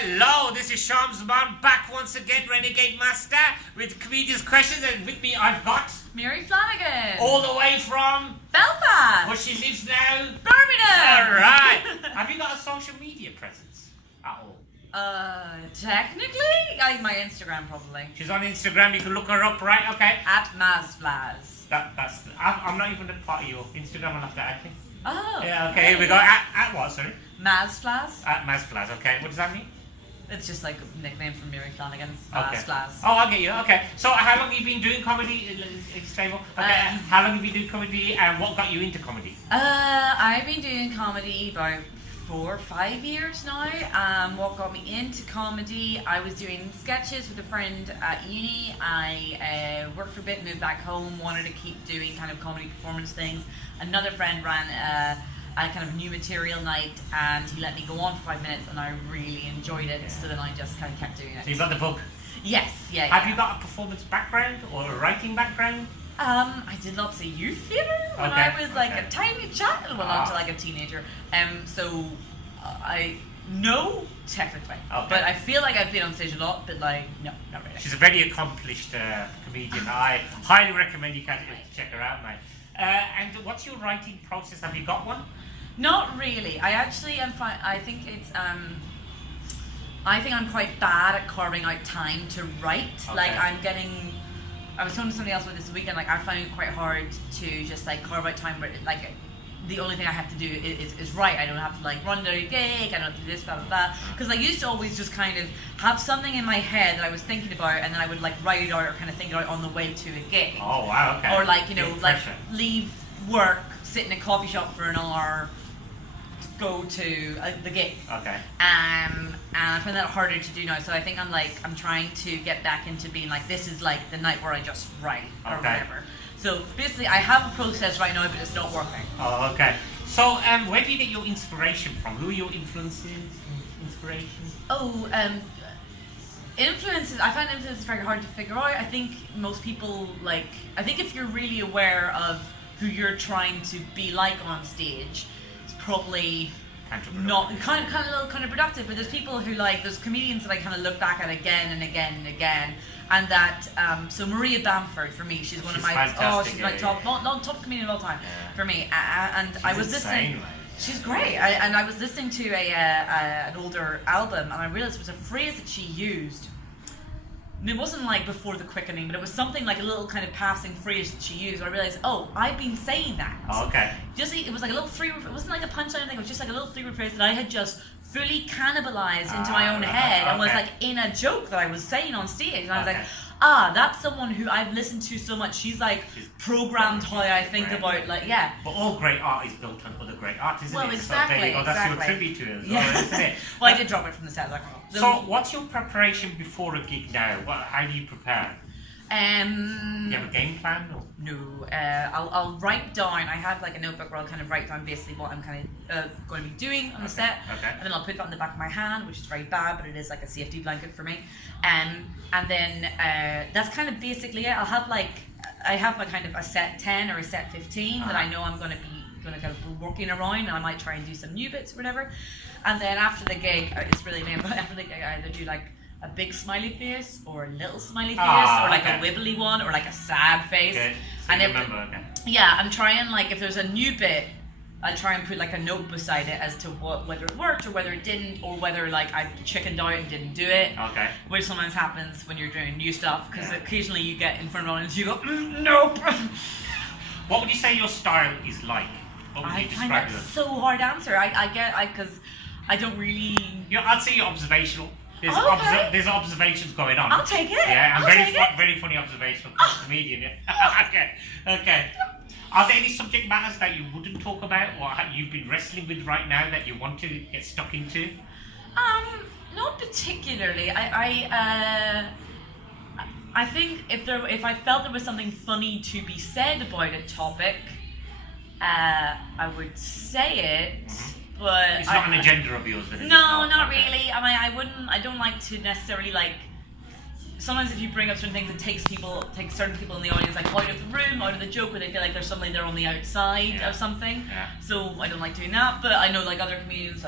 Hello, this is Sham Zaman back once again, Renegade Master, with comedians' questions, and with me I've got Mary Flanigan. all the way from Belfast. where she lives now. Birmingham. Alright. Have you got a social media presence at all? Technically, my Instagram probably. She's on Instagram, you can look her up, right? Okay. At Mazflaz. I'm not even a part of your Instagram, I'll have to add it. Oh. Yeah, okay, here we go. At what, sorry? Mazflaz. At Mazflaz, okay. What does that mean? It's just like a nickname from Mary Flanigan. Okay. Mazflaz. Oh, I get you. Okay. So, how long have you been doing comedy? Explain more. Okay. How long have you been doing comedy, and what got you into comedy? I've been doing comedy about 4 or 5 years now. What got me into comedy, I was doing sketches with a friend at uni. I worked for a bit, moved back home, wanted to keep doing kind of comedy performance things. Another friend ran a kind of new material night, and he let me go on for 5 minutes, and I really enjoyed it. Yeah. So then I just kind of kept doing it. So you got the book? Yes, yeah. Have you got a performance background or a writing background? I did lots of youth theatre when I was like a tiny child, well, not like a teenager. So I know technically, but I feel like I've been on stage a lot, but like no, not really. She's a very accomplished comedian. I highly recommend you guys check her out, mate. And what's your writing process? Have you got one? Not really. I actually am fine. I think it's I think I'm quite bad at carving out time to write. Okay. Like I was talking to somebody else about this weekend. Like I find it quite hard to just like carve out time. Like the only thing I have to do is write. I don't have to like run to a gig. I don't have to do this, blah blah blah. Because I used to always just kind of have something in my head that I was thinking about, and then I would like write it out or kind of think it out on the way to a gig. Oh wow, okay. Or like like leave work, sit in a coffee shop for an hour, go to the gig. Okay. And I find that harder to do now. So I think I'm trying to get back into being like, this is like the night where I just write or whatever. So basically, I have a process right now, but it's not working. Oh, okay. So where do you get your inspiration from? Who are your influences? Inspirations? Oh, influences. I find influences very hard to figure out. I think most people I think if you're really aware of who you're trying to be like on stage, it's probably not kind of a little counterproductive. But there's people who there's comedians that I kind of look back at again and again and again, and that so Maria Bamford for me, she's one of my she's my top not top comedian of all time for me, and I was listening. She's great, and I was listening to an older album, and I realized it was a phrase that she used. And it wasn't like before the quickening, but it was something like a little kind of passing phrase that she used. I realized, I've been saying that. Oh, okay. It was like a little three-word. It wasn't like a punchline thing. It was just like a little three-word phrase that I had just fully cannibalized into my own head, and was like in a joke that I was saying on stage. And I was like, that's someone who I've listened to so much. She's programmed how I think about But all great art is built on other great art, isn't it? Well, exactly. So there you go. That's your tribute to it, isn't it? Well, I did drop it from the set. So what's your preparation before a gig now? How do you prepare? Do you have a game plan? Or? No, I'll write down. I have a notebook where I'll kind of write down basically what I'm kind of going to be doing on the set, and then I'll put that on the back of my hand, which is very bad, but it is like a safety blanket for me. And then that's kind of basically it. I have my kind of a set 10 or a set 15 that I know I'm going to be working around, and I might try and do some new bits or whatever. And then after the gig, it's really lame, but after the gig I either do a big smiley face or a little smiley face or a wibbly one or a sad face. Good. So and I'm trying if there's a new bit, I try and put a note beside it as to whether it worked or whether it didn't, or whether I chickened out and didn't do it. Okay. Which sometimes happens when you're doing new stuff, because occasionally you get in front of an audience, you go, nope. What would you say your style is like? What would you describe it as? I find that so hard to answer. Because I don't really. I'd say you're observational. There's observations going on. I'll take it. Yeah, and very funny observational comedian. Yeah. Okay. Are there any subject matters that you wouldn't talk about, or you've been wrestling with right now that you want to get stuck into? Not particularly. I think if I felt there was something funny to be said about a topic, I would say it. Mm-hmm. But it's not an agenda of yours, then? No, not really. I mean, I don't like to necessarily sometimes if you bring up certain things, it takes certain people in the audience out of the room, out of the joke, where they feel like there's something they're on the outside of something. Yeah. So I don't like doing that. But I know other comedians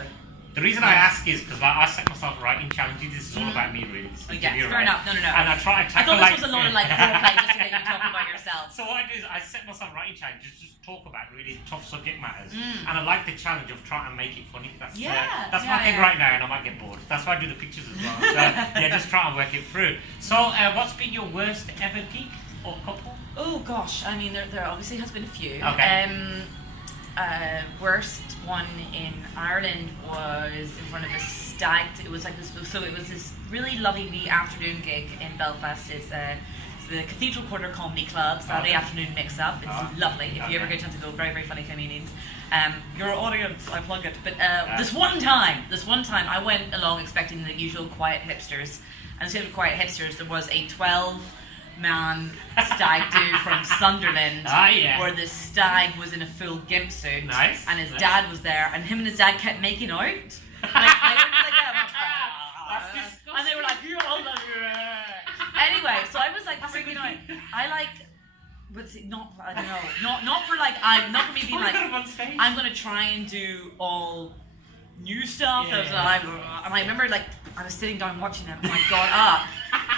The reason I ask is because I set myself writing challenges. This is all about me, really. Yeah, fair enough. No. And I try to tackle I thought this was a lot of like foreplay just to get you talking about yourself. So what I do is I set myself writing challenges to talk about really tough subject matters, and I like the challenge of trying to make it funny. That's my thing right now, and I might get bored. That's why I do the pictures as well. So just try and work it through. So what's been your worst ever gig or couple? Oh gosh, I mean there obviously has been a few. Okay. Worst one in Ireland was in front of a stag. It was like this. So it was this really lovely wee afternoon gig in Belfast. It's the Cathedral Quarter Comedy Club, Saturday afternoon mix-up. It's lovely. If you ever get a chance to go, very, very funny comedians. Your audience, I plug it. But this one time, I went along expecting the usual quiet hipsters. And instead of quiet hipsters, there was a 12-man stag do from Sunderland, where the stag was in a full gimp suit, and his dad was there, and him and his dad kept making out. And they were like, anyway, so I was like freaking out. Not for me being like, I'm gonna try and do all new stuff. And I remember like I was sitting down watching them, and I got up,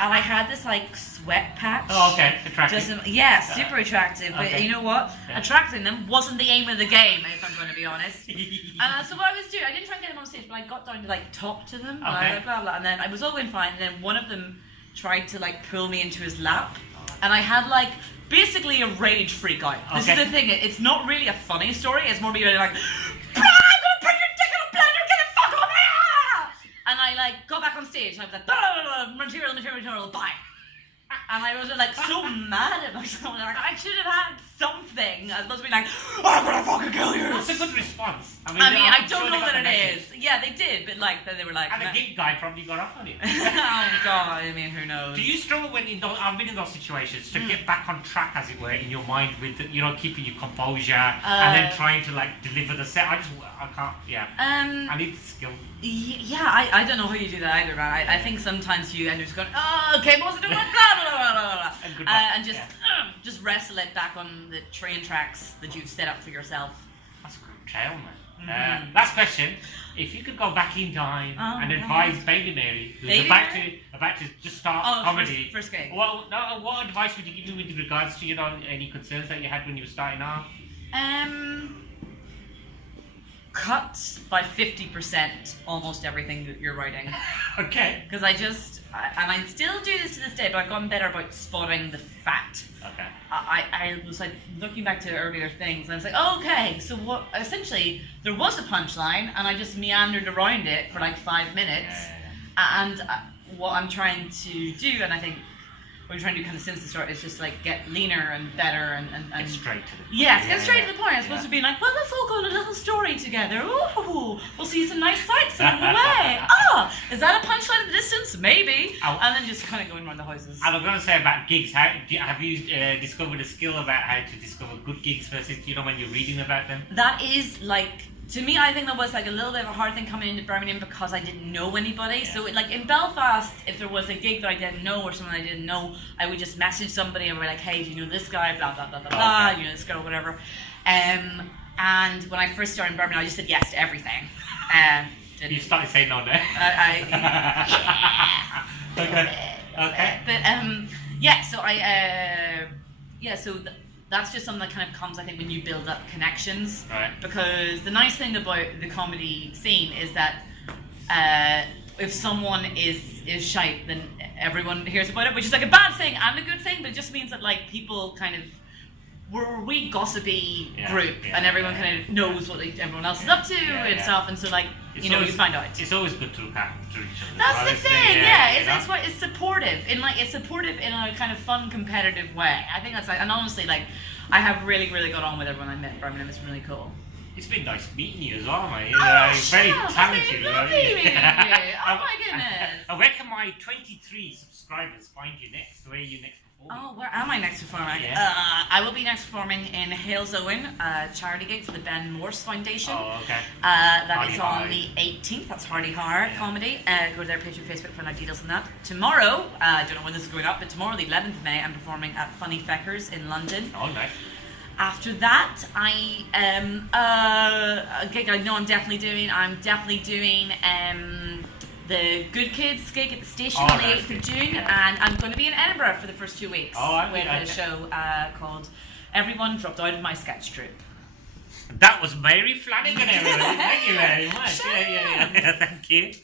and I had this like sweat patch. Oh, okay, attractive. Super attractive. But you know what? Attracting them wasn't the aim of the game, if I'm going to be honest. So what I was doing, I didn't try and get them on stage, but I got down to like talk to them, blah, blah, blah, and then I was all going fine. And then one of them tried to like pull me into his lap, and I had like basically a rage freak out. This is the thing. It's not really a funny story. It's more me like. And I like got back on stage and I was like, blah, blah, blah, material, bye. And I was like so mad at myself. Like I should have had something. I was supposed to be like, I'm gonna fucking kill you. That's a good response. I I don't know that it is. Yeah, they did, but like they were like. And the gig guy probably got off on it. Oh God, I mean, who knows? Do you struggle when I've been in those situations to get back on track, as it were, in your mind with keeping your composure and then trying to like deliver the set? I can't. Yeah. I need skill. Yeah, I don't know how you do that either, man. I think sometimes you end up just going, oh, okay, what's it doing? Blah, blah, blah, blah, blah. And just wrestle it back on the train tracks that you've set up for yourself. That's a good trail, man. Last question. If you could go back in time and advise Baby Mary, who's about to just start comedy. First grade. What advice would you give me with regards to any concerns that you had when you were starting out? Cut by 50% almost everything that you're writing. Okay. Because I still do this to this day, but I've gotten better about spotting the fat. Okay. I was like looking back to earlier things, and I was like, okay, so what? Essentially, there was a punchline, and I just meandered around it for like 5 minutes. And what I'm trying to do, and I think what I'm trying to do kind of since the start, is just like get leaner and better and get straight to the point. Yes, get straight to the point. I'm supposed to be like, well, let's all go on a little story together. Ooh, we'll see some nice sights along the way. Is that a punchline in the distance? Maybe. And then just kind of going around the houses. And I'm going to say about gigs. Have you discovered a skill about how to discover good gigs versus when you're reading about them? That is like. To me, I think that was like a little bit of a hard thing coming into Birmingham because I didn't know anybody. Yeah. So like in Belfast, if there was a gig that I didn't know or someone I didn't know, I would just message somebody and be like, hey, do you know this guy? Blah, blah, blah, blah, blah. You know this girl, whatever. And when I first started in Birmingham, I just said yes to everything. You started saying no there? Okay. But so that's just something that kind of comes, I think, when you build up connections. Right. Because the nice thing about the comedy scene is that if someone is shite, then everyone hears about it, which is like a bad thing and a good thing, but it just means that like people kind of we're a wee gossipy group, and everyone kind of knows what everyone else is up to and stuff, and so like you find out. It's always good to look after each other. That's the thing, it's supportive, it's supportive in a kind of fun, competitive way. I think that's and honestly, like I have really, really got on with everyone I met in Birmingham. It's really cool. It's been nice meeting you as well, mate. Very talented. Lovely meeting you. Oh my goodness. Where can my 23 subscribers find you next? Where are you next? Oh, where am I next performing? I will be next performing in Hales Owen, charity gig for the Ben Morse Foundation. Oh, okay. That is on the 18th. That's Hardy Horror Comedy. Go to their page on Facebook for more details on that. Tomorrow, I don't know when this is going up, but tomorrow, the 11th of May, I'm performing at Funny Feckers in London. Oh, nice. After that, a gig I know I'm definitely doing the Good Kids gig at the station on the 8th of June, and I'm going to be in Edinburgh for the first 2 weeks with a show called Everyone Dropped Out of My Sketch Troupe. That was Mary Flanigan, everybody. Thank you very much. Yeah, thank you.